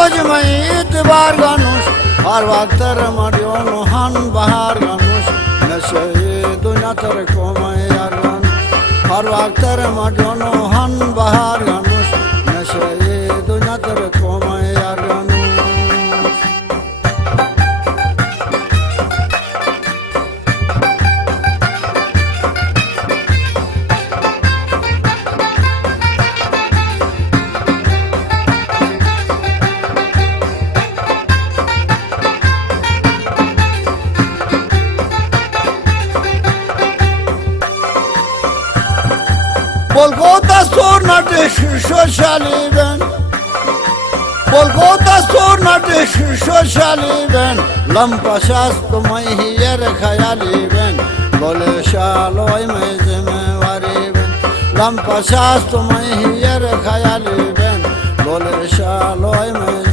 gojmayit var ganuş har vaktar madyon han bahar ganuş neşe dünya tar komay yar ganuş har vaktar madyon han bahar ganuş neşe dünya tar komay yar ganuş Volgota sorna deş şoşali ben Volgota sorna deş şoşali ben Lampa şastumay hiyer khayali ben Bole şaloy mezme vari ben Lampa şastumay hiyer khayali ben Bole şaloy mezme